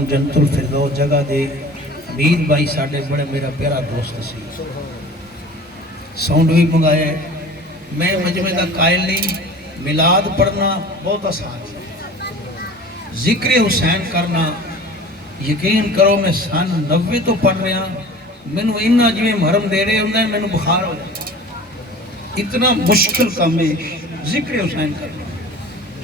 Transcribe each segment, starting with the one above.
جنت الفردوس جگہ دے امیر بھائی ساڈے بڑے میرا پیارا دوست سی ساؤنڈ بھی منگایا ہے. میں مجمع کا قائل نہیں. میلاد پڑھنا بہت آسان ہے. ذکر حسین کرنا یقین کرو میں سن 90 تو پڑھ رہا مینوں اتنا جی محرم دے رہے ہوں مینوں بخار ہو جاتا. اتنا مشکل کام ہے ذکر حسین کرنا.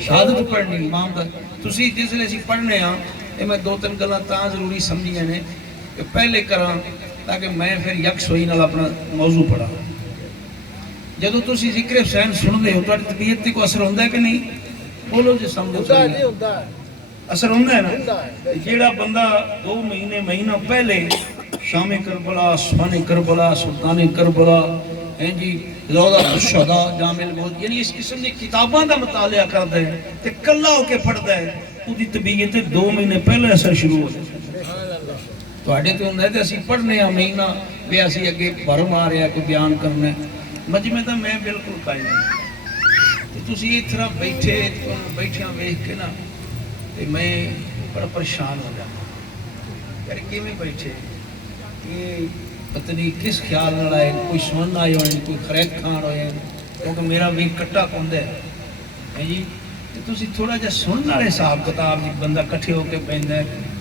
شہادت پڑھنی امام دا تسی جس لئے اسی پڑھنے ہاں یہ میں دو تین گلاں تاں ضروری سمجھی ہیں کہ پہلے کراں تاکہ میں پھر یکسوئی نال اپنا موضوع پڑھا. جدو تسی ذکر حسین سن دے ہو تو طبیعت کو اثر ہوندہ ہے کہ نہیں؟ بولو جی سمجھو اثر ہوندہ ہے نا. جیڑا بندہ 2 مہینہ پہلے شام کربلا سبحان کربلا سلطان کربلا جی روضہ الشہداء جامع الموت یعنی اس قسم کی کتاباں کا مطالعہ کرتا ہے تے کلا ہو کے پڑھتا ہے وہ دی طبیعت 2 مہینے پہلے اثر شروع ہو جاتا ہے. تو آڑے تو ہوندہ ہے کہ اسی پڑھنے ہیں مہینہ بھی اسی اگے بھرم آ رہا ہے کوئی بیان کرنا ہے. مجمع تو میں بالکل قائل نہیں. تو تسی اس طرح بیٹھے ویکھ کے نا تے میں بڑا پریشان ہو جاتا یار کیویں بیٹھے یہ پتہ نہیں کس خیال نہ آئے کوئی سنن آئے ہوئے کوئی خرید کھان ہوئے کیونکہ میرا بھی کٹا پوندا ہے جی. تسی تھوڑا جا سنن والے حساب کتاب بندہ کٹھے ہو کے بہندا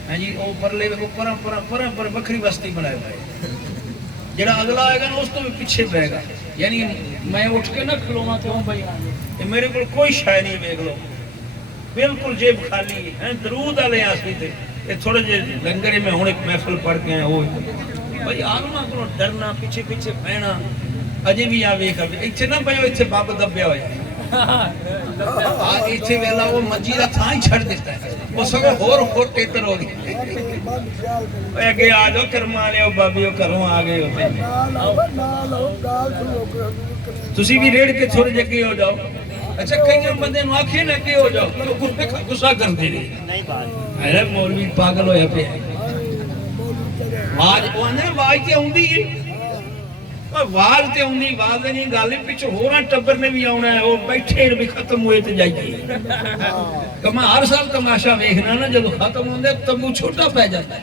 ہے جی او پرلے پر بکری بستی بنائے ہوئے جڑا اگلا آئے گا نا اس تو بھی پیچھے بہے گا. یعنی میں اٹھ کے نہ کھلواں کیوں بھائی میرے کو کوئی شے نہیں ویکھ لو بالکل جیب خالی ہے. درود والے آسی تے یہ تھوڑے جے لنگر میں ہن ایک محفل پڑھ کے ہیں وہ بھائی عالماں کو ڈرنا پیچھے بہنا اجے بھی آ ویکھ ایتھے نہ بھائی ایتھے باب دبیا ہویا ایتھے ویلا وہ مجی دا تھاں ہی چھڑ دیتا ہے وہ سب ہور ٹیتر ہو گئی اگے آ جاؤ کرما لے بابیو گھروں آ گئے ہوتے تسی بھی ریڑھ کے تھوڑے جگہ ہو جاؤ. اچھا کئی بندے نو آکھے نہ کہ ہو جاؤ غصہ کر دے نہیں ارے مولوی پاگل ہویا پہ واج تے ہوندی ہے واز تے ہوندی واز نہیں گل پیچھے ہوراں ٹبر نے بھی آنا ہے وہ بیٹھے بھی ختم ہوئے تے جائیے کما ہر سال تماشا ویکھنا نا جب ختم ہوندے تمبو چھوٹا پہ جاتا ہے.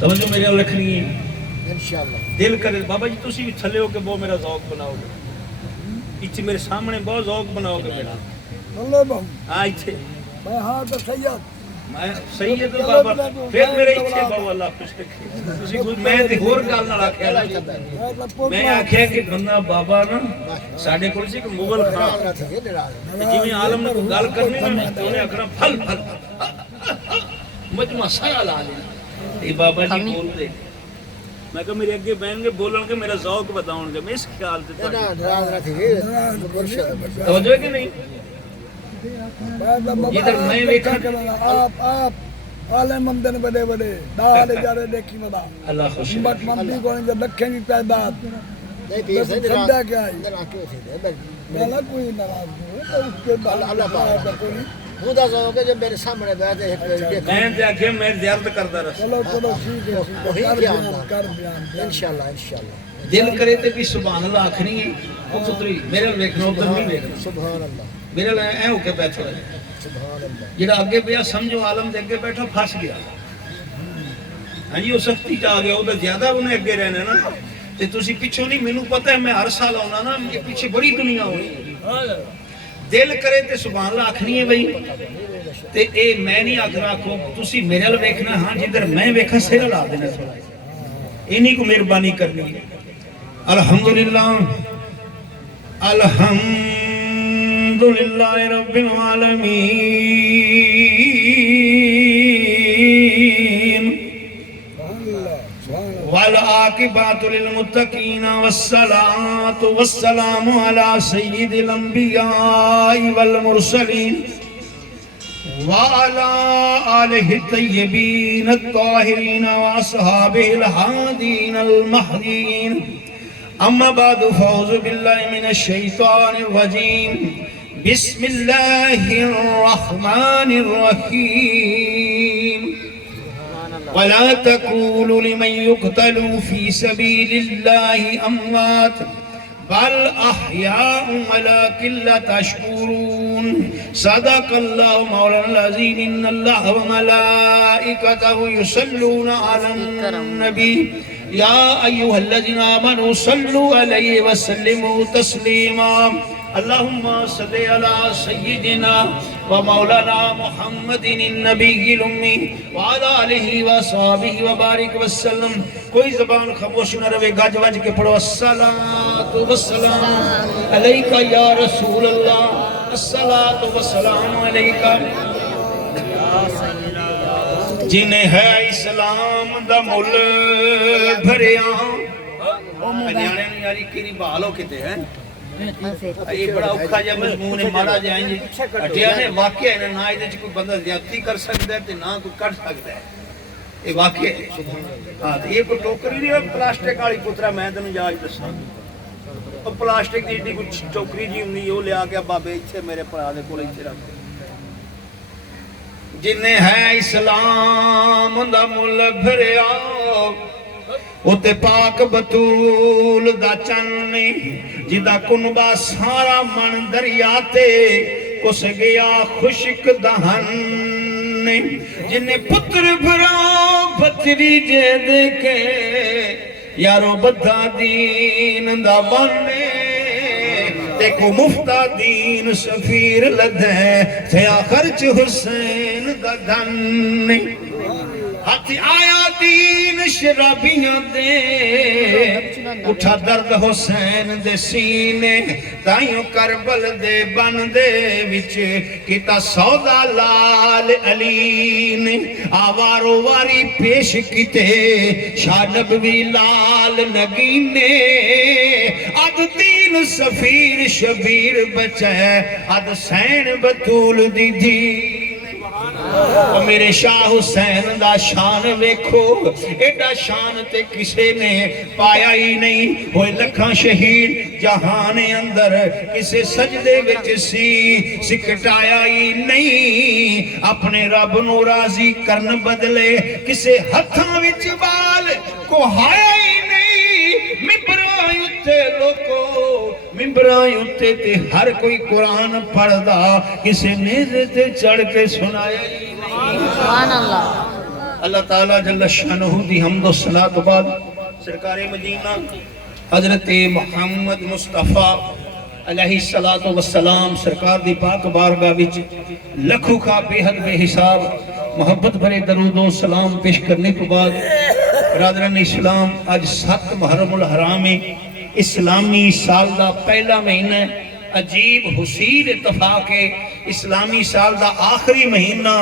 توجہ میرے رکھنی ہے انشاءاللہ. دل کرے بابا جی تسی بھی تھلے ہو کے بہت میرا ذوق بناؤ گے اچھے میرے سامنے بہت ذوق بناؤ گے میرا ہاں اچھے میں ہاں تو سید میں سید بابا پھر میرے اچھے بابا اللہ خوش رکھے. میں تے ہور گل نہ رکھیا میں آکھیا کہ بندہ بابا نا ساڈے کول سی کہ مغل خان جویں عالم نے گل کرنی نا اونے آکھنا پھل مجمع سارا لا لینا اے بابا جی بول دے میں کہ میرے اگے بہن گے بولن کے میرا ذوق بتاؤں گے میں اس خیال سے توجہ کہ نہیں ادھر میں ویکھا آپ عالم مندن بڑے بڑے دال جارے دیکھی مدا اللہ خوش ہمت مندی کو جو لکھیں کی تعداد سمجھا کیا ہے والا کوئی ناراض نہیں تو اس کے بعد اللہ پاک کوئی خدا ذوق ہے جو میرے سامنے بیٹھے ہیں میں تے آکھے میں زیارت کردا رہا چلو ٹھیک ہے کر بیان انشاءاللہ دل کرے تے بھی سبحان اللہ آکھنی ہے او پتری میرے ویکھنا ادھر نہیں ویکھنا سبحان اللہ میرے لئے اے ہو کے بیٹھا ہے سبحان اللہ جڑا اگے پیا سمجھو عالم دے اگے بیٹھا پھس گیا ہاں جی وہ سختی چ آ گیا وہ زیادہ انہیں اگے رہنا نا تے تسی پیچھے نہیں مینوں پتہ ہے میں ہر سال آنا نا یہ پیچھے بڑی دنیا ہونی دل کرے تے سبحان اللہ آکھنی ہے بھائی تے اے میں نہیں آکھنا آکھو تسی میرے ال ویکھنا ہاں جدھر میں ویکھا سر لا دینا تھوڑا انہی کو مہربانی کرنی ہے. الحمدللہ الحمدللہ رب العالمین والعاقبۃ للمتقین والصلاۃ والسلام علی سید الانبیاء والمرسلین وعلى آلہ الطیبین الطاہرین واصحابہ الہادین المہدیین. اما بعد فاعوذ باللہ من الشیطان الرجیم بسم اللہ الرحمن الرحیم. ولا تقولوا لمن يقتل في سبيل الله أموات بل أحياء ولكن لا تشكرون. يصفون صدق الله مولانا العظيم إن الله وملائكته يصلون على النبي يا أيها الذين آمنوا صلوا عليه وسلموا تسليما اللهم صل على سيدنا ومولانا محمد النبي الأمي وعلى آله وصحبه وبارك وسلم. کوئی زبان خاموش نہ رہے، گج وج کے پڑھو الصلاۃ والسلام علیک یا رسول اللہ، الصلاۃ والسلام علیک جنہیں ہے اسلام دا مل بھریا. ہریانے نے یاری کیری بحالو کتے ہیں یہ بڑا اوکھا جا مضمون ہے، مارا جائیں جی اٹھیا نے واقعہ ہے نہ ایدے کوئی بندہ زیادتی کر سکتا ہے نہ کوئی کر سکتا ہے، یہ واقعہ ہے. ہاں یہ کوئی ٹوکری نہیں ہے پلاسٹک والی پترا، میں تینوں جاج دساں اور پلاسٹک دی ایڈی کوئی ٹوکری جی ہوندی وہ لیا کے بابے ایتھے میرے بھرا دے کول ایتھے رکھ. جنہیں ہے اسلام دا ملک بھریا اُتے پاک بطول دا چننی جدا کنبا سارا من دریاتے کس گیا خشک دہن. جنہیں پتر بھرا بچری جے دیکھے یارو بدھا دین دا بنے دیکھو مفتہ دین سفیر لدھے تھیا خرچ حسین دا دھن. ہاتھ آیا دین شرابیاں دے اٹھا درد حسین دے سینے تائیوں کربل دے بن دے وچ کیتا سودا لال علی نے آوارو واری پیش کیتے شاہ نبوی لال نگینے اد دین سفیر شبیر بچے اد سین بطول دی دی. اور میرے شاہ حسین دا شان ویکھو ایڈا شان تے کسے نے پایا ہی نہیں. ہوئے لکھاں شہید جہان اندر کسے سجدے وچ سکٹایا ہی نہیں. اپنے رب نو راضی کرن بدلے کسے ہتھاں وچ بال کو ہایا ہی نہیں. ممبراں اُتے لوکو ممبراں اُتے تے ہر کوئی قرآن پڑھ دا کسے نیزے تے چڑھ کے سنایا ہی نہیں. سبحان اللہ. اللہ تعالیٰ جل شانہ دی حمد و صلاۃ بعد سرکار مدینہ حضرت محمد مصطفیٰ علیہ السلام سرکار دی پاک بارگاہ وچ لکھو کا بے حد بے حساب محبت بھرے درود و سلام پیش کرنے کے بعد برادران اسلام آج 7 محرم الحرام اسلامی سال دا پہلا مہینہ عجیب حسین اتفاق ہے. اسلامی سال دا آخری مہینہ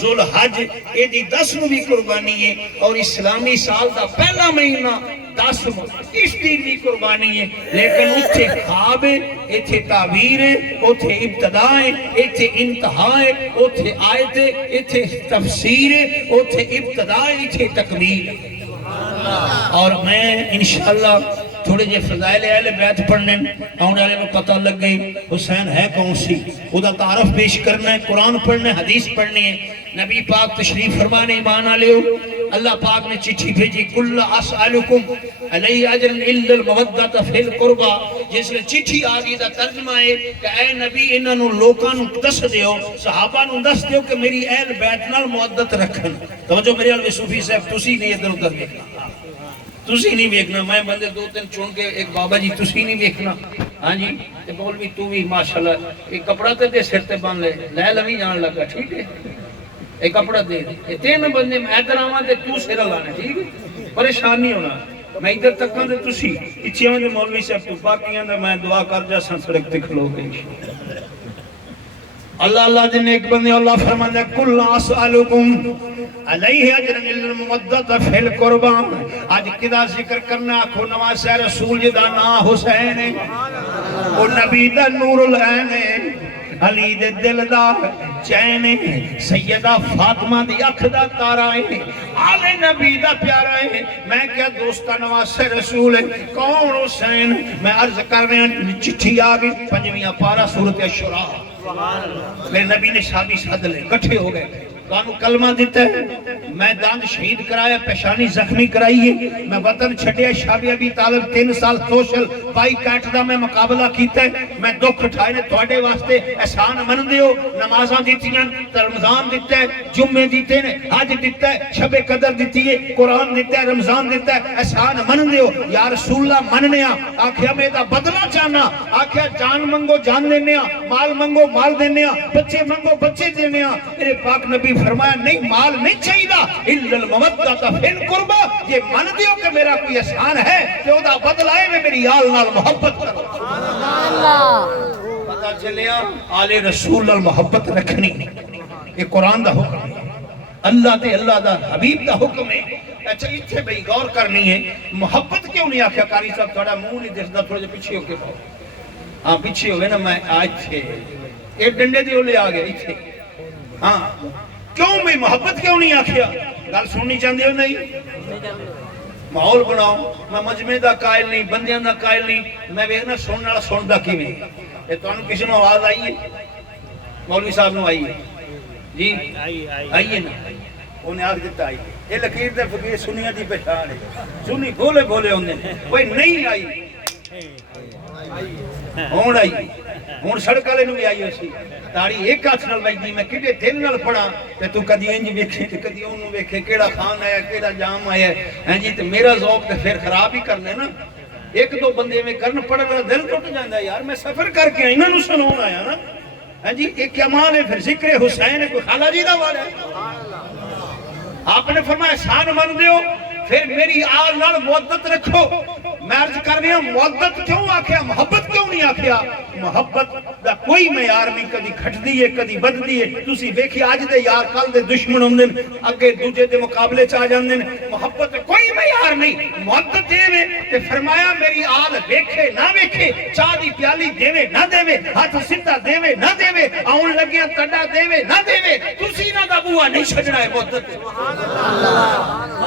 ذوالحج یہ دی 10ویں قربانی ہے اور اسلامی سال دا پہلا مہینہ 10واں اس دن بھی قربانی ہے. لیکن اتھے خواب ہے، اتھے تعبیر ہے، اتھے ابتدا ہے، اتھے انتہا ہے، اتھے آیت ہے، اتھے تفسیر ہے، اتھے ابتدا ہے، اتھے تکمیل ہے. اور میں انشاءاللہ تھوڑے جے فضائل اہل بیت پڑھنے آنے والے میں پتہ لگ گئی حسین ہے کون سی وہ دا تعارف پیش کرنا ہے، قرآن پڑھنا ہے، حدیث پڑھنی ہے. نبی پاک تشریف فرمانے ایمان آلے ہو اللہ پاک نے چٹھی بھیجی کل اسألکم علیہ اجر الا المودۃ فی القربہ. جس نے چٹھی آگئی دا ترجمہ ہے کہ اے نبی انہوں لوکاں نو دس دیو صحابہ نو دس دیو کہ میری اہل بیت نال مودت رکھن. توجہ میرے علوی صوفی صاحب تسی نہیں ادھر ادھر دیکھنا، تسی نہیں دیکھنا. میں بندے 2-3 چون کے ایک بابا جی تسی نہیں دیکھنا. ہاں جی تے مولوی تو بھی ماشاءاللہ ایک کپڑا تے سر تے بن لے لوی جان لگا ٹھیک ہے ایک کپڑا دے دے 3 بندے میں ادھر آواں تے تو سر لانا ٹھیک ہے پریشان نہیں ہونا. میں ادھر تکاں تے تسی پیچھے دے مولوی صاحب تو باقیاں دا میں دعا کر جا سن سڑک تے کھلو گے اللہ اللہ جن ایک بندے اللہ فرماتا ہے کل اسالکم علیہ اجر المودۃ فی القربہ. آج کدا ذکر کرنا آکھو نواز رسول جدا نا حسین او نبی دا نور العین علی دے دل دا چین سیدہ فاطمہ دی اکھ دا تارا ہے آل نبی دا پیارا ہے. میں کیا دوستہ نواز رسول کون حسین میں عرض کر رہے ہیں چٹھی آگئی 5واں پارہ سورۃ الشورى میرے نبی نے شادی ساد لے کٹھے ہو گئے تانوں کلمہ دیتا ہے، میں دانت شہید کرایا، پیشانی زخمی کرائیے، میں وطن چھٹیا، شاہ ابی طالب 3 سال سوشل بائی کاٹ دا میں مقابلہ کیتا ہے، میں دکھ اٹھائے نے تھوڑے واسطے احسان من دیو، نمازاں دیتیاں، رمضان دیتا ہے، جمعے دیتے ہیں، حج دیتا ہے، شب قدر دیتی ہے، قرآن دیتا ہے، رمضان دیتا ہے، احسان من دیو، یا رسول اللہ مننیا، آکھیا میں دا بدلہ چاہنا، آکھیا جان منگو جان دینیا، مال منگو مال دینیا، بچے منگو بچے دینیا، میرے پاک نبی فرمایا نہیں مال نہیں چاہیے الا المودۃ فی القربى، یہ من دیو کہ میرا کوئی احسان ہے کہ او دا بدلہ ہے میں میری آل نال محبت کرو، پتہ چلیا آل رسول نال محبت رکھنی، یہ قرآن دا حکم ہے، اللہ تے اللہ دا حبیب دا حکم ہے۔ اچھا اتھے بھئی غور کرنی ہے، محبت کیوں نہیں آکھیا قاری صاحب تھوڑا منہ نہیں دسدا، تھوڑا جا پیچھے ہو کے پاؤ، ہاں پیچھے ہوئے نا، میں آج تھے ایک ڈنڈے دی اولے آ گئے اتھے، ہاں کیوں میں محبت کیوں نہیں آکھیا؟ گل سننی چاہندے ہو نہیں؟ ماحول بناؤ، میں مجمع دا قائل نہیں، بندیاں دا قائل نہیں، میں ویکھنا سنن والا سندا کیویں، اے تانوں کسی نوں آواز آئی ہے؟ مولوی صاحب نوں آئی ہے جی؟ آئی ہے نا؟ انہیں آکھ دیتا آئی ہے، یہ لکیر دے فقیر سنیاں دی پہچان ہے، سنی بھولے بھولے ہوندے نے، کوئی نہیں آئی ہون آئی، ہون سڑک والے نوں بھی آئی ہوسی، تاڑی ایک ہاتھ نال وجدی، میں کڈے دل نال پڑھا تے تو کدی انج ویکھے تے کدی اونوں ویکھے، کیڑا خان آیا کیڑا جام آیا ہے جی، تے میرا ذوق تے پھر خراب ہی کرنا ہے نا، ایک دو بندے میں کرن پڑھن والا دل ٹوٹ جاندا ہے یار، میں سفر کر کے انہاں نوں سناون آیا نا، ہاں جی ایک کمال ہے، پھر ذکر حسین کوئی خالہ جی دا والا ہے، آپ نے فرمایا احسان من دیو، پھر میری آل نال محبت رکھو، میں عرض کر رہی ہوں محبت کیوں آکھیا، محبت کیوں نہیں آکھیا؟ محبت دا کوئی معیار نہیں، کدی کھٹدی ہے کدی بددی ہے، تسی ویکھی اج دے یار کل دے دشمن ہوندے نے، اگے دوجے دے مقابلے چ آ جاندے نے، محبت دا کوئی معیار نہیں، محبت دے تے فرمایا میری آل ویکھے نہ ویکھے، چاہ دی پیالی دیوے نہ دیوے، ہاتھ سیدھا دیوے نہ دیوے، آون لگیا کڈا دیوے نہ دیوے، تسی نہ دا بوا نہیں چھڈنا ہے محبت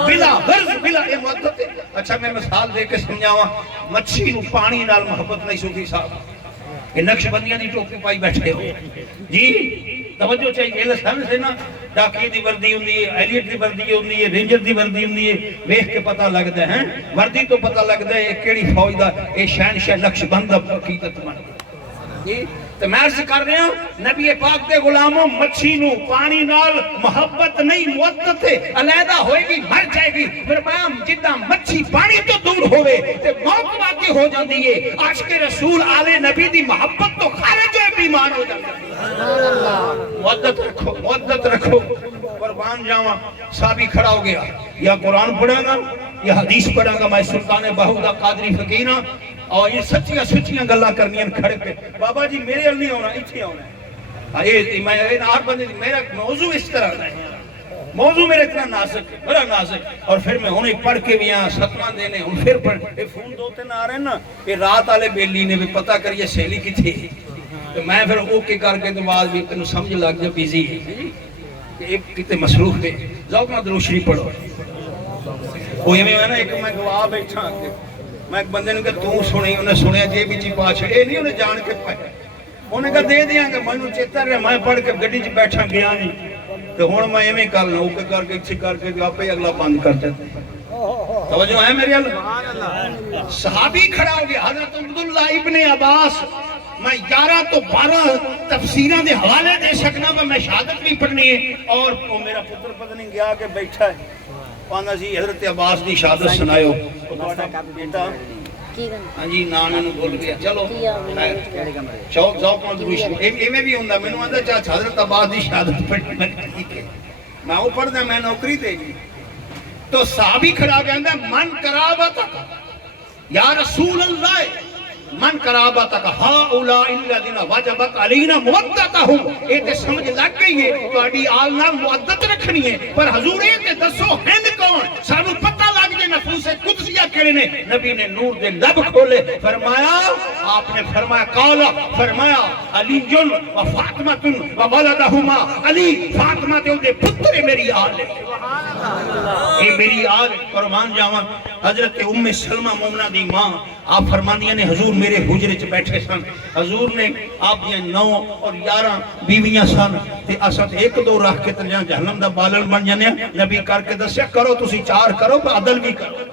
بلا غرض بلا یہ محبت ہے۔ اچھا میں مثال دے کے سمجھاواں، مچھی نو پانی نال محبت نہیں صوفی صاحب، یہ نقش بندیاں دی ٹوپی پائی بیٹھے ہو جی، توجہ چاہیے، یہ سمجھ سے نا ڈاکی دی وردی ہوندی ہے، ایلیٹ دی وردی ہوندی ہے، رینجر دی وردی ہوندی ہے، ویکھ کے پتہ لگدا ہے، وردی تو پتہ لگدا ہے یہ کیڑی فوج دا، اے شہنشاہ نقش بند دا عقیدت مند جی۔ تو میں عرض کر رہا ہوں نبی پاک دے غلاموں، مچھی نو پانی نال محبت نہیں محبت ہے، علیحدہ ہوئے گی مر جائے گی، فرمایا جدہ مچھی پانی تو دور ہوئے تے موت واقع ہو جاندی ہے، عاشق رسول آل نبی دی محبت تو خارج ہوئے بیمان ہو جاندی ہے۔ محبت رکھو قربان جاواں، صحابی کھڑا ہو گیا، یا قرآن پڑھا گا یا حدیث پڑھا گا، میں سلطان بہودا قادری فقیرہ، اور یہ سچیاں سچیاں گلاں کرنیاں کھڑے پہ، بابا جی میرے ال نہیں ہونا، اتھے ہونا ہے، میں ہر بندے میرا موضوع اس طرح ہے، موضوع میرا اتنا نازک ہے، بڑا نازک، اور پھر میں انہیں پڑھ کے بھی یہاں ستواں دینے، ان پھر پڑھ، یہ فون دوتے نہ آ رہے ہیں نا، یہ رات آلے بیلی نے بھی پتہ کریے سہیلی کی تھی، تو میں پھر اوکے کر کے تو بعد بھی تنوں سمجھ لگ جا بیزی ہے، کہ ایک کتے مصروف ہے، ذوق نہ دروشری پڑھو، وہ یہ میں نا ایک میں گواہ بیٹھا آگے، میں ایک بندے نے کہا تو سنی، انہیں سنیا جے بھی چی پاچھے، اے نہیں انہیں جان کے پائے، انہیں کہا دے دیا کہ میں انہوں چیتر رہے، میں پڑھ کے گڑی چی بیٹھا گیا نہیں، تو ہون میں یہ میں کر لوں، اوکے کر کے اچھی کر کے آپ ہی اگلا بند کر جاتے ہیں، توجہ ہے میرے اللہ، صحابی کھڑا ہو گیا، حضرت عبداللہ ابن عباس، میں 11 تو 12 تفسیرہ دے حوالے دے سکنا، میں شہادت بھی پڑھنی ہے، اور وہ میرا پتر پتہ نہیں گیا کہ بیٹھا ہے، پانا جی حضرت عباس دی شہادت سنائیو، بیٹا ہاں جی نام انہوں بول گیا، چلو شوق ذوق میں دروش میں بھی ہوندہ، میں نے آندہ چاہتا حضرت عباس دی شہادت پڑھنی، میں ٹھیک ہے، میں وہ پڑھ دیں میں نوکری دے گی، تو صحابی کھڑا گیا اندہ من قرابتک یا رسول اللہ، من قرابتک ہاؤلاء الذین وجبت علینا مودتہم، یہ تے سمجھ لگ گئی ہے تو اڈی آلنا مودت رکھنی ہے، پر حضور یہ تے دسو ہند کون، سانو پتہ لگ جائے نفوس قدسیہ کہڑے نے نبی نے نور دے لب کھولے فرمایا آپ نے فرمایا قال فرمایا علی جن و فاطمہ تن و ولدہما علی فاطمہ تے دے پتر میری آل ہے اے میری آل قربان جاواں حضرت ام سلمہ مومنہ دی ماں آپ فرماندیاں نے حضور میرے حجرے چ بیٹھے سن حضور نے آپ دیاں 9 اور 11 بیویاں سن تے اساں ایک دو رکھ کے تلیاں جہنم دا بالن بن جانے نبی کر کے دسیا کرو تسی 4 کرو عدل بھی کرو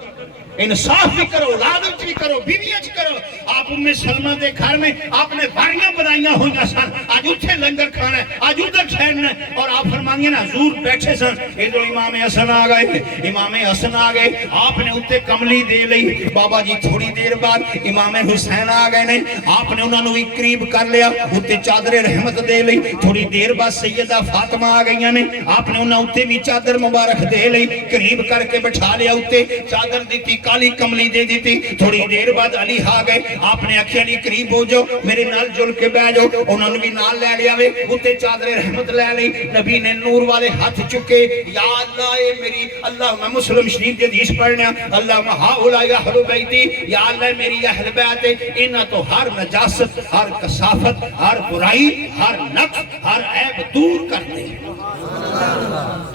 انصاف بھی کرو اولاد بھی کرو بیویاں بھی کرو آپ ام سلمہ دے گھر میں آپ نے واریاں بنائیاں ہوئیاں سن آج اتھے لنگر کھانا ہے آج ادھر ٹھہرنا ہے اور آپ فرمانیاں نا حضور بیٹھے سن ادھر امام حسن آ گئے امام حسن آ گئے آپ نے اتھے کملی دے لئی بابا جی تھوڑی دیر بعد امام حسین آ گئے نے آپ نے انہوں نے بھی قریب کر لیا اتھے چادر رحمت دے لئی تھوڑی دیر بعد سیدہ فاطمہ آ گئیاں نے آپ نے انہوں اتھے بھی چادر مبارک دے لئی قریب کر کے بٹھا لیا اتھے چادر دیتی کالی کملی دے دیتی تھوڑی دیر بعد علی آ گئے آپ نے اکھے علی قریب ہو جو میرے نال جل کے بہ جو انہوں نے بھی نال لے لیا وے اتنے چادر رحمت لے لی نبی نے نور والے ہاتھ چکے یا اللہ اے میری اللہ میں مسلم شریف دے حدیث پڑھنا اللہ ہؤلاء اہل بیتی یا اللہ میری اہل بیت انہاں تو ہر نجاست ہر کثافت ہر برائی ہر نقص ہر عیب دور کر دے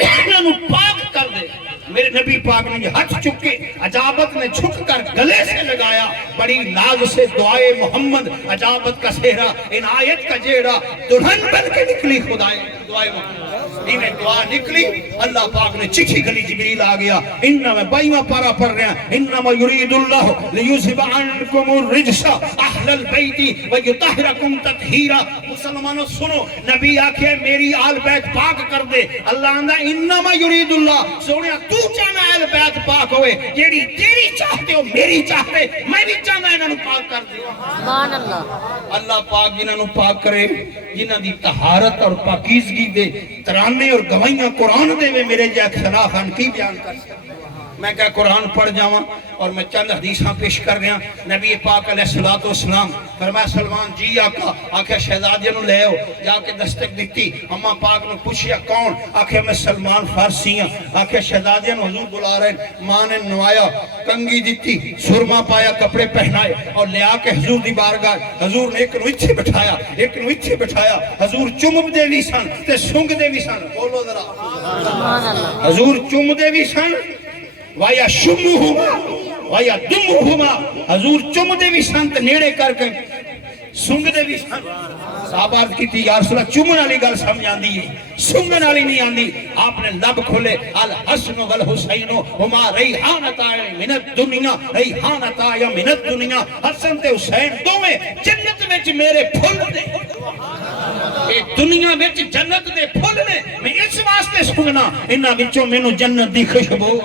انہاں پاک کر دے میرے نبی پاک نے ہاتھ چکے عجابت نے چھک کر گلے سے لگایا بڑی ناز سے دعائے محمد عجابت کا سہرا ان آیت کا جیڑا دلہن بن کے نکلی خدائے دعائے محمد انہیں دعا نکلی اللہ پاک نے چٹھی گلی جبریل آ گیا انما بائیواں پارا پڑھ رہے ہیں انما یرید اللہ لیذھب عنکم الرجس اہل البیت ویطہرکم تطہیرا مسلمانوں سنو نبی آکھے میری آل بیت پاک کر دے اللہ آندہ انما یرید اللہ سونیا تو چاہنا اہل بیت پاک ہوئے جیڑی تیری چاہتے ہو میری چاہتے میں بھی چاہنا انہوں نے پاک کر دے سبحان اللہ اللہ پاک جنہوں نے پاک کرے جنہوں دی طہارت اور پاکیزگی دے ترانے اور گوائیاں قرآن دے میں میرے جا خلاف ہم کی بیان کر سکتے میں کہا قرآن پڑھ جاواں اور میں چند حدیثاں پیش کر رہا نبی پاک علیہ السلام فرمایا سلمان جی آقا آکھا شہزادیاں نو لے ہو جا کے دستک دیتی اما پاک نے پوچھیا کون آکھا میں سلمان فارسی ہاں آکھا شہزادیاں نو حضور بلا رہے ماں نے نوایا کنگی دیتی سرما پایا کپڑے پہنائے اور لے آ کے حضور دی بارگاہ حضور نے ایک نو اتھے بٹھایا ایک نو اتھے بٹھایا حضور چمب دے بھی سن تے سنگ دے بھی سن بولو ذرا سبحان اللہ حضور چمب دے بھی سن وایا شمہما وایا دمہما حضور چم دے بھی سنت نیڑے کر کے سنگ دے بھی سنت صحابہ عرض کی تھی یا رسول اللہ چمن والی گل سمجھ آندی ہے سنگن والی نہیں آندی آپ نے لب کھولے الحسن والحسین ہما ریحانتا من الدنیا ریحانتا من الدنیا حسن تے حسین دوویں جنت وچ میرے پھل دے اے دنیا وچ جنت دے پھل نے میں اس واسطے سننا انہاں وچوں مینوں جنت دی خوشبو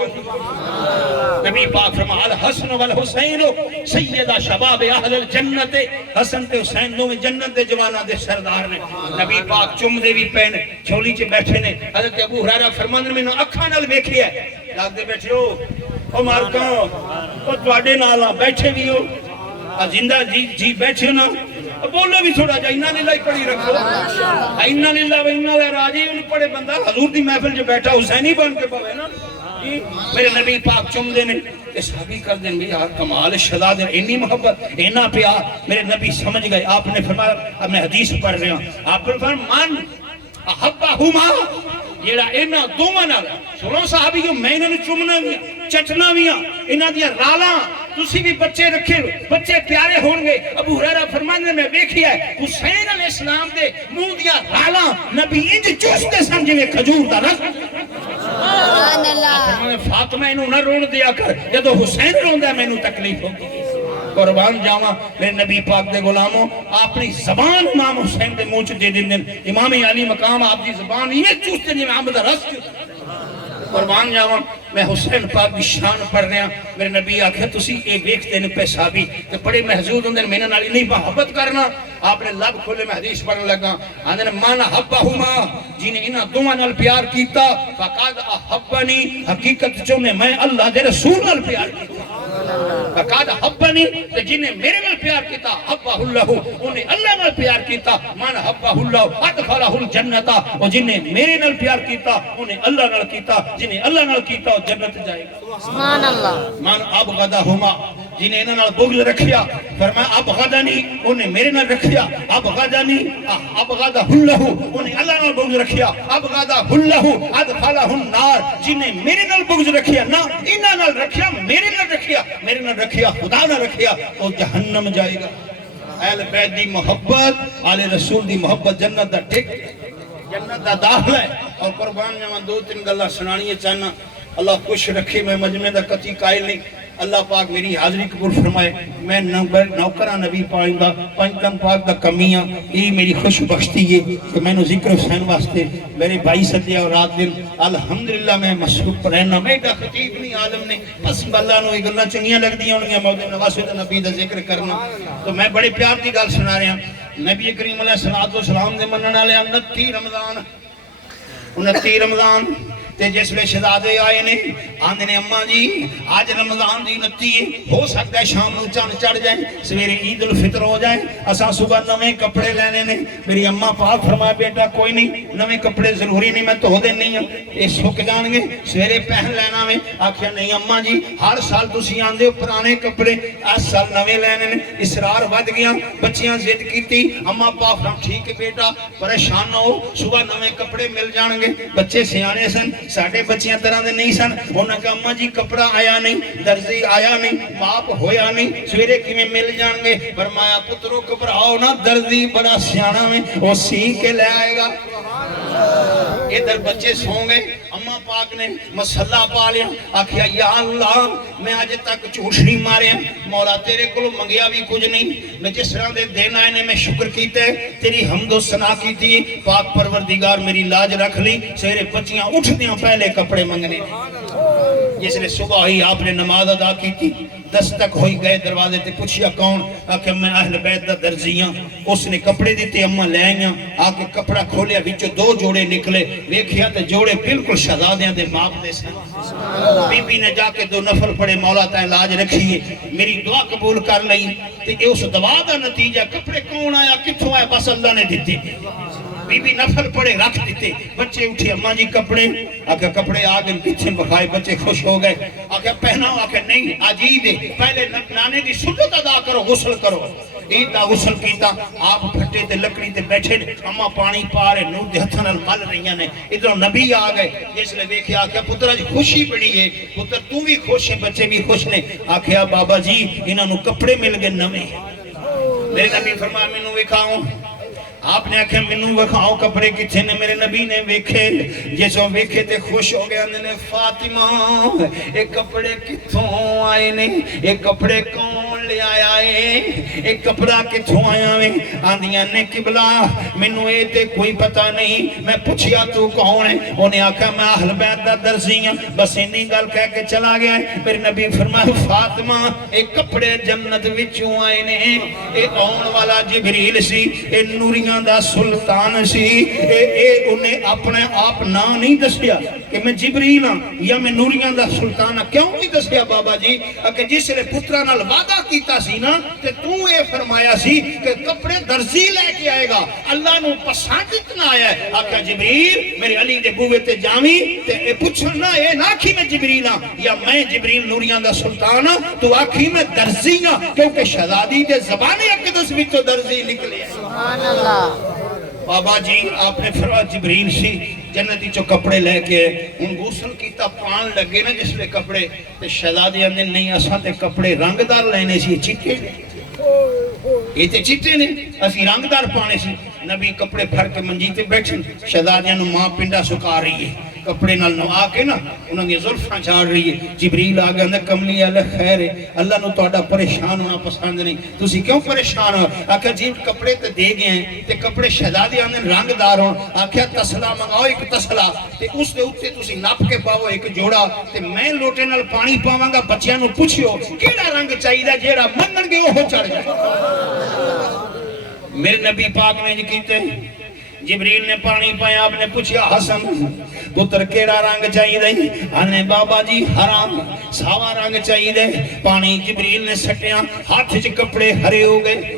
نبی پاک فرمایا الحسن والحسین سیدہ شباب اہل الجنت حسن تے حسین دو میں جنت دے جوانہ دے سردار نے نبی پاک چم دے بھی پہنے چھولی چے بیٹھے نے حضرت ابو ہریرہ فرماندے میں اکھاں نال ویکھیا ہے لاگ دے بیٹھے ہو او مالکاں او تواڈے نال بیٹھے بھی ہو زندہ جی بیٹھے نا بولو بھی تھوڑا جا انہاں للہ ہی پڑھی رکھو انہاں للہ و انہاں لے راجی ان پڑھے بندہ حضور دی محفل جو بیٹھا حسینی بن کے پاوے نا میرے نبی پاک چم دینے کہ صحابی کر دیں گے یار کمال شہزادے انی محبت اینا پیار میرے نبی سمجھ گئے آپ نے فرمایا اب میں حدیث پڑھ رہا ہوں آپ نے فرمایا من احبہما جیڑا اینا دوواں نال سنو صحابیوں میں انہاں نوں چمنا بھی چٹنا بھی انہاں دی رالاں تسی بھی بچے رکھے بچے پیارے ہون گے ابو ہریرہ فرماندے میں ویکھیا ہے حسین علیہ السلام دے منہ دیاں رالاں نبی انج چوستے سن جویں کھجور دا رس سبحان اللہ فاطمہ انہوں نہ رون دیا کر جدو حسین رون دیا میں انہوں تکلیف ہوگی قربان جاواں میرے نبی پاک دے غلاموں اپنی زبان امام حسین دے منہ چ دے دین امام علی مقام آپ دی زبان یہ چوستے جی میں آمد رس قربان جاواں میں حسین پاک دی شان پڑھ رہا میرے نبی آکھے تسی اے ویکھتے نے پیشابی تے بڑے محظوظ ہوندے میرے نال نہیں محبت کرنا آپ نے لب کھولے میں حدیث پڑھنے لگا آندے نے من احبہما جنہیں انہاں دوواں نال پیار کیتا فقد احبنی حقیقت چوں میں اللہ دے رسول نال پیار کیتا فقاد حبنی تے جنہیں میرے نال پیار کیتا حبہ اللہ انہیں اللہ نال پیار کیتا من حبہ اللہ ادخلہ الجنت اور جنہیں میرے نال پیار کیتا انہیں اللہ نال کیتا جنہیں اللہ نال کیتا وہ جنت جائے گا سبحان اللہ من ابغضہما جنہیں انہاں نال بغض رکھیا فرمایا ابغضنی انہیں میرے نال رکھیا ابغضنی ابغضہ اللہ انہیں اللہ نال بغض رکھیا ابغضہ اللہ ادخلہ النار جنہیں میرے نال بغض رکھیا نہ انہاں نال رکھیا میرے نال رکھیا خدا نال رکھیا وہ جہنم جائے گا اہل بیت دی محبت آل رسول دی محبت جنت دا ٹک جنت دا داخل ہے اور قربان میں دو تین گلہ سنانی چاہنا اللہ خوش رکھے میں مجمع دا قطعی قائل نہیں اللہ پاک میری حاضری قبول فرمائے میں نوکرہ نبی پائیں گا پنجتن پاک دا کمیاں یہ میری خوش بخشتی ہے کہ میں نے ذکر حسین واسطے میرے بھائی صدیہ اور رات دن الحمدللہ میں مصروف رہنا میں دا خطیب نہیں عالم نے بس اللہ نو یہ گلنا چنگیاں لگ دیا انہیں موضوع نواسے دا نبی دا ذکر کرنا تو میں بڑے پیار دی گل سنا رہا ہوں نبی کریم علیہ السلام دے منن والے 29 رمضان تے جس لئے شہزادے آئے نے آندے نے اماں جی آج رمضان دی 29 ہے ہو سکتا ہے شام نو چاند چڑھ جائیں سویرے عید الفطر ہو جائیں اساں صبح نویں کپڑے لینے نے میری اماں پاک فرمایا بیٹا کوئی نہیں نویں کپڑے ضروری نہیں میں تو دے نہیں ہوں یہ سک جان گے سویرے پہن لینا میں آکھیا نہیں اماں جی ہر سال تسی آندے ہو پرانے کپڑے اس سال نویں لینے نے اسرار ود گیا بچیاں ضد کیتی اماں پاک فرمایا ٹھیک ہے بیٹا پریشان نہ ہو صبح نویں کپڑے مل جان گے بچے سیانے سن ساڑھے بچیاں طرح دے نہیں سن انہاں کہ اماں جی کپڑا آیا نہیں درزی آیا نہیں ماپ ہویا نہیں سویرے کی میں مل جان گے فرمایا پتروں گھبراؤ نا درزی بڑا سیانا میں وہ سی کے لے آئے گا ادھر بچے سو گئے اماں پاک نے مسلح پا لیا آکھیا یا اللہ میں آج تک چوشری مارے مولا تیرے کو منگیا بھی کچھ نہیں میں جس طرح دے دین آئے نے میں شکر کیتے تیری حمد و ثنا کی تھی پاک پروردگار میری لاج رکھ لی سویرے بچیاں اٹھ دیاں پہلے کپڑے منگنے جس نے صبح ہی آپ نے نماز ادا کی تھی دستک ہوئی گئے دروازے تے پوچھیا کون آکھے میں اہل بیت دا درزیاں اس نے کپڑے دیتے اماں لے آئیاں آکے کپڑا کھولیا وچوں 2 جوڑے نکلے ویکھیا تے جوڑے بالکل شہزادیاں دے ماپ دے سن بی بی نے جا کے 2 نفل پڑے مولا تائیں لاج رکھیے میری دعا قبول کر لئی تے اس دعا دا نتیجہ کپڑے کون آیا کتھوں آیا بس اللہ نے دیتے بی بی نفل پڑے رکھ دیتے بچے اٹھے اماں جی کپڑے آکھا کپڑے آگے کتھے بخائے بچے خوش ہو گئے آکھا پہناؤ آکھا نہیں عجیب ہے پہلے نانے دی سنت ادا کرو غسل کرو عید دا غسل کیتا آپ پھٹے تے لکڑی تے بیٹھے اماں پانی پا رہے نور دے ہتھاں نال مل رہیاں نے ادھر نبی آ گئے جس لے ویکھیا آکھیا پتر اج خوشی بڑی ہے پتر تو بھی خوش ہے بچے بھی خوش نے آکھیا بابا جی انہاں نو کپڑے مل گئے نویں میرے نبی فرمایا مینوں وکھاؤ آپ نے آکھے منو وکھاؤ کپڑے کتھے نے میرے نبی نے ویکھے جیسو ویکھے تے خوش ہو گیا نے فاطمہ ایک کپڑے کتھوں آئے نے ایک کپڑے کون لے آیا ہے ایک کپڑا کتھوں آیا ہے آندیاں نے قبلہ منو اے تے کوئی پتہ نہیں میں پوچھیا تو کون ہے انہیں آکھا میں اہل بیت دا درزی ہوں بس انی گل کہہ کے چلا گیا ہے میرے نبی فرمایا فاطمہ ایک کپڑے جنت وچوں آئے نے اے آن والا جبریل سی اے نوریاں دا سلطان سی اے انہیں اپنے آپ نہ نہیں دسیا کہ میں جبریل ہوں یا میں نوریاں دا سلطان ہوں کیوں نہیں دسیا بابا جی کہ جس نے پترہ نال وعدہ کیتا سی نا کہ تو اے فرمایا سی کہ کپڑے درزی لے کے آئے گا اللہ نو پسند اتنا آیا ہے آقا جبریل میرے علی دے بوے تے جامی تے اے پوچھنا اے نہ آکھی میں جبریل ہوں یا میں جبریل نوریاں دا سلطان ہوں تو آکھی میں درزی ہوں کیونکہ شہزادی دے زبان اقدس بھی تو درزی نکلے سبحان اللہ بابا جی آپ نے فرمایا جبریل سی جنتی چو کپڑے لے کے ان غسل کیتا پان لگے نا جس لے کپڑے تے شہزادی نے نہیں اساں تے کپڑے رنگدار لینے سی چٹے یہ تے چٹے نے اسی رنگدار پانے سی نبی کپڑے پھر کے منجی تے بیٹھے شہزادیاں نو ماں پنڈا سکا رہی ہے کپڑے نال نوا کے نا انہوں نے زلفاں چھاڑ رہی ہے جبریل آگے اندر کملی اللہ خیر ہے اللہ نو توڑا پریشان ہونا پسند نہیں تسی کیوں پریشان ہو آکھا جی کپڑے تے دے گئے ہیں تے کپڑے شہزادی آنے رنگ دار ہوں آکھا تسلا منگاؤ ایک تسلا تے اس دے اتے تسی ناپ کے پاؤ ایک جوڑا تے میں لوٹے نال پانی پاواں گا بچیاں نو پوچھیو کیڑا رنگ چاہیے جیڑا منگن گے وہ چڑھ جائے میرے نبی پاک نے جی کیتے جبریل نے پانی پایا آپ نے پوچھیا حسن پتر کیڑا رنگ چاہیے؟ آنے بابا جی حرام ساوا رنگ چاہیے۔ پانی جبریل نے سٹیاں، ہاتھ چ کپڑے ہرے ہو گئے۔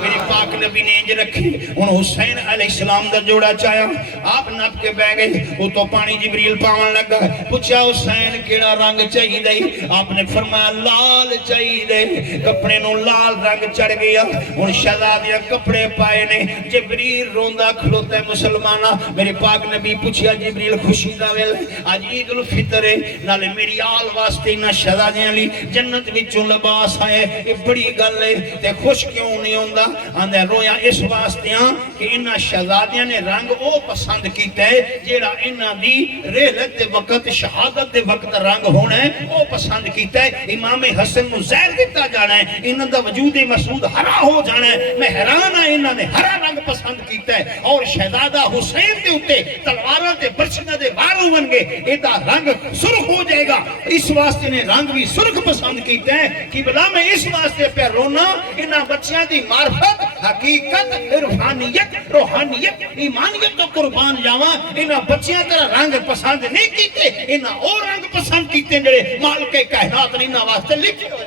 میرے پاک نبی نے انج رکھی، ان حسین علیہ السلام دا جوڑا چاہیا، آپ نپ کے بہ گئے، وہ تو پانی جبریل پاون لگا، پوچھا حسین کیڑا رنگ چاہیے دے؟ آپ نے فرمایا لال چاہیے دے۔ کپڑے نو لال رنگ چڑھ گیا، ان شہزادیاں کپڑے پائے نے، جبریل روندا کھلوتا ہے مسلمانہ۔ میرے پاک نبی پوچھا جبریل خوشی دا ویل اج عید الفطر ہے، نالے میری آل واسطے نہ شہزادیاں لی جنت وچوں لباس آئے، یہ بڑی گل ہے تے خوش کیوں نہیں ہوندا؟ آندے رویا اس واسطے کہ انہاں شہزادیاں نے رنگ او پسند کیتا ہے جیڑا انہاں دی رحلت دے وقت شہادت دے وقت رنگ ہونا ہے او پسند کیتا ہے۔ امام حسن نو زہر دیتا جانا ہے، انہاں دا وجود مسعود ہرا ہو جانا ہے۔ میں حیران ہاں انہاں نے ہرا رنگ پسند کیتا ہے، اور شہزادہ حسین دے اوتے تلواراں تے برچھیاں دے وار ہون گے، ایدا رنگ سرخ ہو جائے گا، اس واسطے نے رنگ بھی سرخ پسند کیتا ہے۔ کہ بلا میں اس واسطے پہ رونا انہاں بچیاں دی معرفت، حقیقت، عرفانیت، روحانیت، ایمانیت تو قربان جاواں۔ انہاں بچیاں تیرا رنگ پسند نہیں کیتے، انہاں اور رنگ پسند کیتے جڑے مالک کائنات نے انہاں واسطے لکھے ہوئے۔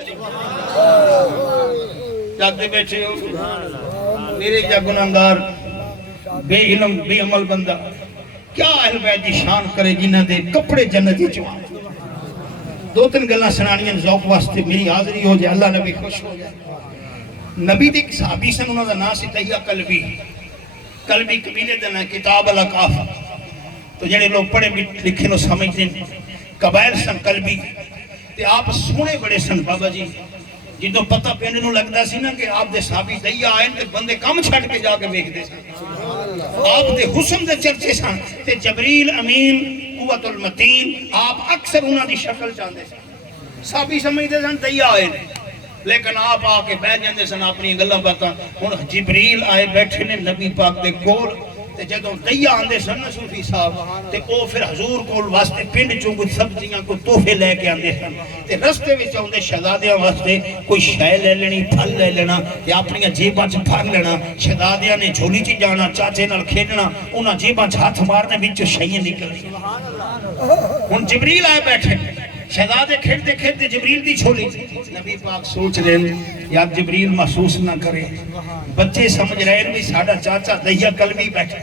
جاگتے بیٹھے ہو میرے کیا گناہگار بے علم بے عمل بندہ کیا اہل بیت دی شان کرے جنہاں دے کپڑے جنتی چوہاں۔ دو تین گلہ سنانیاں ذوق واسطے میری حاضری ہو جائے، اللہ نبی خوش ہو جائے۔ نبی دی ایک صحابی سن، انہوں نے نام سی دہیا کلبی، کلبی قبیلے دے نا کتاب الاقاف، تو جڑے لوگ پڑھے لکھے نو سمجھتے ہیں قبائل سن کلبی، تے آپ سونے بڑے سن بابا جی، جدو پتہ پینے نو لگتا سی نا کہ آپ دے صحابی دہیا آئے تے بندے کم چھڑ کے جا کے بیک دے سن، آپ دے حسن دے چرچے سن، تے جبریل امین قوت المتین آپ اکثر انہاں دی شکل چاندے سن، صحابی سمجھتے سن دہیا آئے نے، لیکن آپ آکے بیٹھ جاندے سن اپنی گلاں باتاں۔ ہن جبریل آئے بیٹھے نے نبی پاک دے کول، تے جدوں دہیا آندے سن نا صوفی صاحب، تے او پھر حضور کول واسطے پنڈ چوں کچھ سبزیاں کو تحفے لے کے آندے سن، تے رستے وچ آندے شہزادیاں واسطے کوئی شے لے لینی، پھل لے لینا یا اپنی جیباں چ بھر لینا۔ شہزادیاں نے جھولی چ جانا، چاچے نال کھیڈنا، انہاں جیباں چ ہاتھ مارنے وچ شیاں نکلدی۔ ہن جبریل آئے بیٹھے، شہزادے کھیلتے کھیلتے جبریل دی چھولی، نبی پاک سوچ رہے ہیں یا جبریل محسوس نہ کرے، بچے سمجھ رہے ہیں بھی ساڑھا چاچا دہیا کلبی بیٹھے،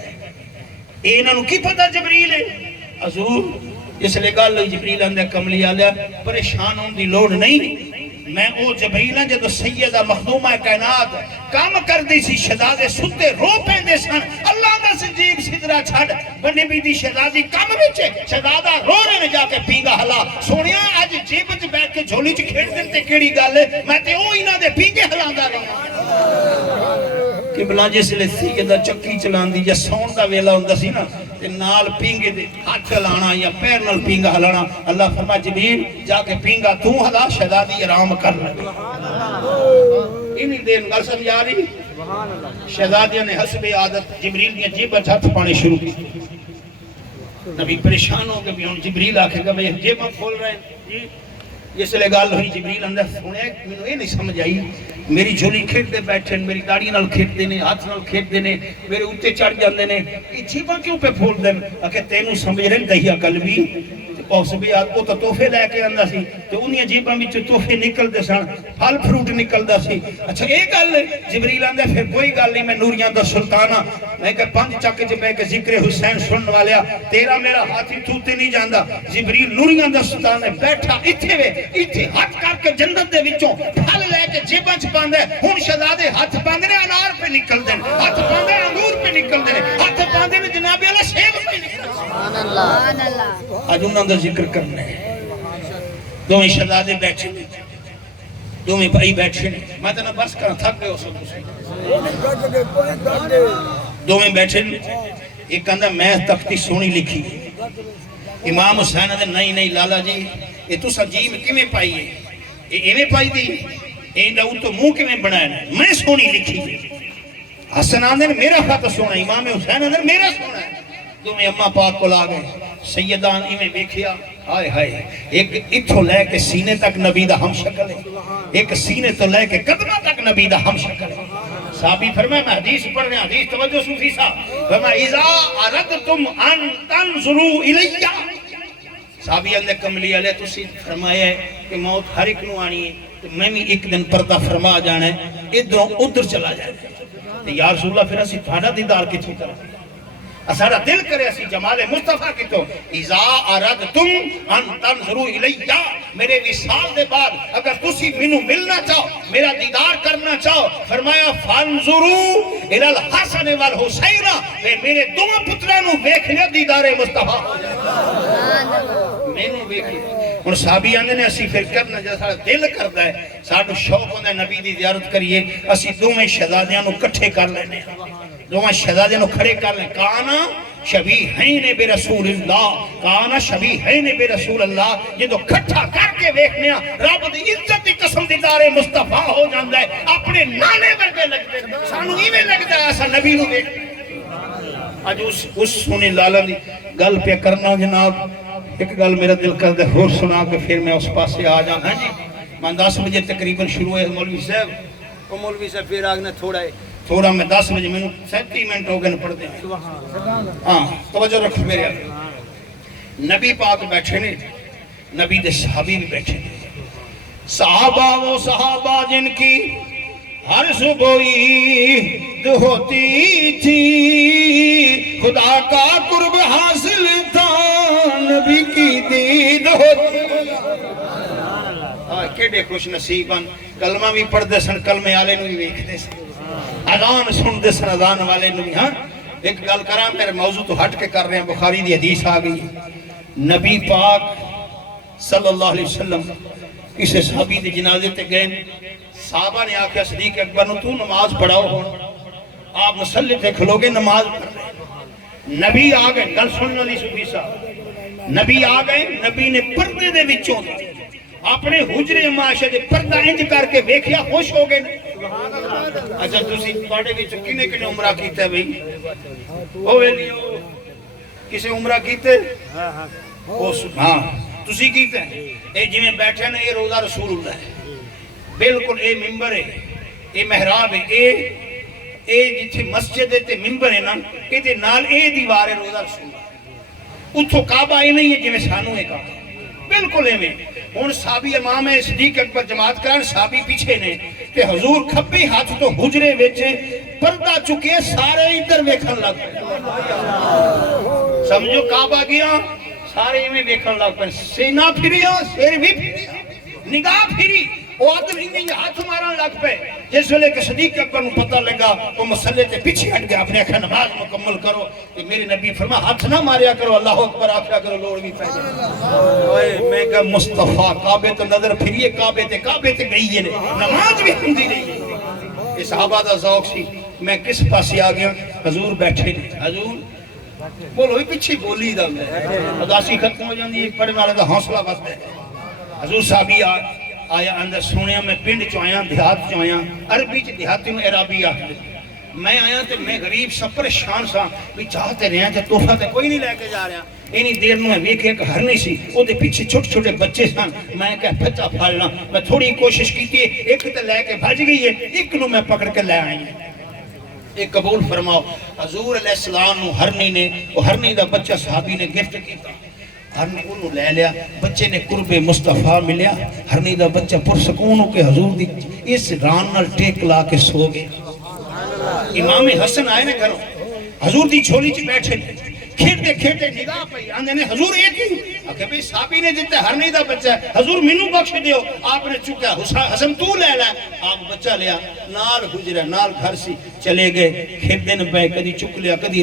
انہاں نو کی پتہ جبریل ہے؟ حضور اس لئے گل ہوئی، جبریل اندر کملی آلیا پریشان ہوں دی لوڑ نہیں، میں او جبریل ہاں جدو سیدہ مخدومہ کائنات کام کر دی سی، شہزادے ستے رو پیندے سن، اللہ دا سجیب سدرہ چھڑ بنی بھی دی شہزادی کام بچے، شہزادہ رو رہے نے جا کے پینگا ہلا، سونیا آج جیب چ بیٹھ کے جھولی چ کھیڑ دیتے کیڑی گل ہے، میں تے او انہاں دے پینگے ہلا دا رہا کہ بلا جس لئے سیدہ چکی چلان دی یا سون دا ویلا ہوندہ سی نا، تے نال پینگے دے ہاتھ ہلانا یا پیر نال پینگا ہلانا، اللہ فرما جبریل جا کے پینگا تو ہلا، شہزادی آرام کر رہے۔ انہی دیر گل سمجھا رہی، شہزادیاں نے حسب عادت جبریل دیا جیبہ ہاتھ پانے شروع کی، نبی پریشان ہو گئے، جبریل آکھے گا بھئی جیبہ کھول رہے ہیں، جس لئے گال ہوئی جبریل اندر سنے، میں نہیں سمجھ آئی، میری جھولی کھیٹ دے بیٹھے، میری داڑی نال کھیٹ دینے، ہاتھ نال کھیٹ دینے، میرے اوتے چڑھ جاندے نے، یہ جیبہ کیوں پہ پھول دیں؟ کہ تینوں سمجھ رہے ہیں دہیا قلبی، اس بھی آج وہ تو تحفے لے کے آندہ سی، تو انہیں جیبہ میں تحفے نکل دے سن، پھل فروٹ نکل دا سی۔ اچھا ایک گل جبریل آندہ پھر کوئی گل نہیں، میں نوریاں دا سلطانہ، میں کہ پانچ چاکے جب میں کہ ذکر حسین سنن والیا، تیرا میرا ہاتھی توتے نہیں جاندہ۔ جبریل نوریاں دا سلطانہ بیٹھا اتھے وے، اتھے ہاتھ کر کے جنت دے وچوں پھل لے کے جیبہ چ پاندے، ہن شہزادے ہاتھ پاندے نے انار پہ نکل دیں، ہاتھ پاندے انگور پہ نکل دیں، ہاتھ پاندے نے جناب اللہ شیب پہ نکل دیں۔ سبحان اللہ، آج انہوں نے ذکر کرنا ہے، دویں شہزادے بیٹھے نے، دویں بھائی بیٹھے نے، میں تنہ بس کرنا تھک گئے ہو سو دوسرے، دویں بیٹھے نے، ایک کہندہ میں تختی سونی لکھی ہے، امام حسین نے نہیں لالا جی یہ تو سجیم کیویں پائی ہے، یہ ایویں پائی دی، یہ داؤ تو منہ کیویں بنایا ہے، میں سونی لکھی ہے، حسن آندھن میرا خط سونا ہے، امام حسین آندھن میرا سونا ہے، دویں اممہ پاک کو لا گئے، سیدان ایویں بیکھیا، آئے ہائے، ایک اتھو لے کے سینے تک نبی دا ہم شکل ہے، ایک سینے تو لے کے قدمہ تک نبی دا ہم شکل ہے، صحابی فرمایا میں حدیث پڑھ رہا حدیث توجہ صوفی صاحب فرمایا اذا اردتم ان تنظروا الیہ صحابی اندر کملی علیہ تسی فرمایا ہے کہ موت ہر ایک نو آنی ہے تو میں بھی ایک دن پردہ فرما جانا ہے ادھروں ادھر چلا جائے تو یا رسول اللہ پھر اسی تھاڑا دیدار کتوں کرا اسارا دل کرے اسی جمال مصطفیٰ کتوں اذا اردتم ان تنظروا الیہ میرے وصال دے بعد اگر تسی منو ملنا چاہو میرا دیدار کرنا چاہو فرمایا فانظروا الی الحسن والحسین میرے دونوں پترانوں ویکھ لیا دیدار مصطفیٰ ہو جائے مینوں ویکھ لیا ہن صحابی آندے نے اسی پھر کرنا جے ساڈا دل کردا ہے ساڈو شوق ہوندا ہے نبی دی زیارت کریے اسی دوویں شہزادیاں نو اکٹھے کر لینے دوویں شہزادیاں نو کھڑے کر لیں کانا شبیہین بے رسول اللہ کانا شبیہین بے رسول اللہ یہ تو کھٹا کر کے ویکھنے رب دی عزت دی قسم دیدار مصطفیٰ ہو جاندا ہے اپنے نانے ورگے لگدے سانو ایویں لگدا ہے اسا نبی نو ویکھ اج اس سونے لالا دی گل پہ کرنا جناب ایک گل میرا دل کردا ہے ہور سنا کے پھر میں اس پاسے آ جاں ہاں جی میں 10 بجے تقریباً شروع ہے مولوی صاحب او مولوی صاحب پھر آگنا تھوڑا میں 10 بجے میں 37 منٹ ہو گئے پڑھ دیں ہاں توجہ رکھو میرے آگے نبی پاک بیٹھے نے نبی دے صحابی بھی بیٹھے نے صحابہ وہ صحابہ جن کی ہر صبح ہوتی تھی خدا کا قرب حاصل تھا نبی کی دید ہوتی کیڑے خوش نصیباً کلمہ بھی پڑھ دے سن کلمے آلے نوی ویکھ دے سن اذان سن دے سن اذان والے نوی ہاں ایک گل کرام میرے موضوع تو ہٹ کے کر رہے ہیں بخاری دی حدیث آ گئی نبی پاک صلی اللہ علیہ وسلم کسی صحابی دی جنازے تے گئے صحابہ نے آکھیا صدیق اکبر نو تو نماز پڑھاؤ ہون آپ مسلح تے کھلوگے نماز پڑھ رہے نبی آگئے گل سننا لی صوفی صاحب نبی آگئے نبی نے پردے دے وچوں اپنے حجرے معاشرے دے پردہ انج کر کے ویکھیا خوش ہو گئے اچھا تسی پاڑے وچ کنے عمرہ کیتا ہے بھئی او ویلیو کسے عمرہ کیتے ہاں تسی کیتے ہیں اے جی میں بیٹھے نا اے روزہ رسول اللہ ہے بالکل اے ممبر ہے اے محراب ہے اے جتھے مسجد تے ممبر ہے نا اے تے نال اے دیوار ہے روزہ رسول اللہ اتھو کعبہ اے نہیں ہے جی میں سانو ہے کعبہ بالکل اے میں ہون صحابی امام صدیق اکبر جماعت کران صحابی پیچھے نے کہ حضور کھبی ہاتھ تو حجرے ویچے پردہ چکے سارے ادھر ویکھن لگ سمجھو کعبہ گیا سارے میں ویکھن لگ پہ سینہ پھریا سیر بھی پھریا نگاہ پھری وہ آدمی نہیں ہاتھ ماران لگ پہ جس ویلے کہ صدیق اکبر نو پتہ لگا وہ مسئلے تے پیچھے ہٹ گیا اپنے اکھا نماز مکمل کرو کہ میرے نبی فرما ہاتھ نہ ماریا کرو اللہ اکبر آخیا کرو لوڑ بھی پہ جائے میں کہا مصطفیٰ کعبے تو نظر پھریے کعبے تے گئی ہے نماز بھی ہندی نہیں ہے اس صحابہ دا ذوق سی میں کس پاسی آ گیا حضور بیٹھے حضور بولو پیچھے بولی دا میں اداسی ختم ہو جاندی ایک پڑھنے والے دا حوصلہ بس ہے حضور صحابی آیا اندر سنیا میں پنڈ چو آیا دیہات چو آیا عربی چ دیہاتی میں عربی آتے میں آیا تو میں غریب سا پریشان سا بھی چاہتے رہے ہیں کہ تحفہ تے کوئی نہیں لے کے جا رہا اینی دیر میں ویکھے کہ ہر نہیں سی او دے پیچھے چھوٹے چھوٹے بچے سن میں کہا بچہ پھالنا میں تھوڑی کوشش کی تھی ایک تے لے کے بھج گئی ہے ایک نو میں پکڑ کے لے آئی ایک قبول فرماؤ حضور علیہ السلام نو ہرنی نے وہ ہرنی دا بچہ صحابی نے گفٹ کیتا ہرنی انہوں لے لیا بچے نے قرب مصطفیٰ ملیا ہرنی دا بچہ پرسکون ہو کے حضور دی اس ران نال ٹیک لا کے سو گیا امام حسن آئے نے گھروں حضور دی چھولی چی بیٹھے کھیٹے کھیٹے نگاہ پہ آندے نے حضور ایک ہی کہ بھئی صحابی نے جتے ہرنی دا بچہ ہے حضور منو بخش دیو آپ نے چکا حسن تو لے لیا آپ بچہ لیا نال حجرہ نال گھر سی چلے گئے کھیٹ دن پہ کدی چک لیا کدی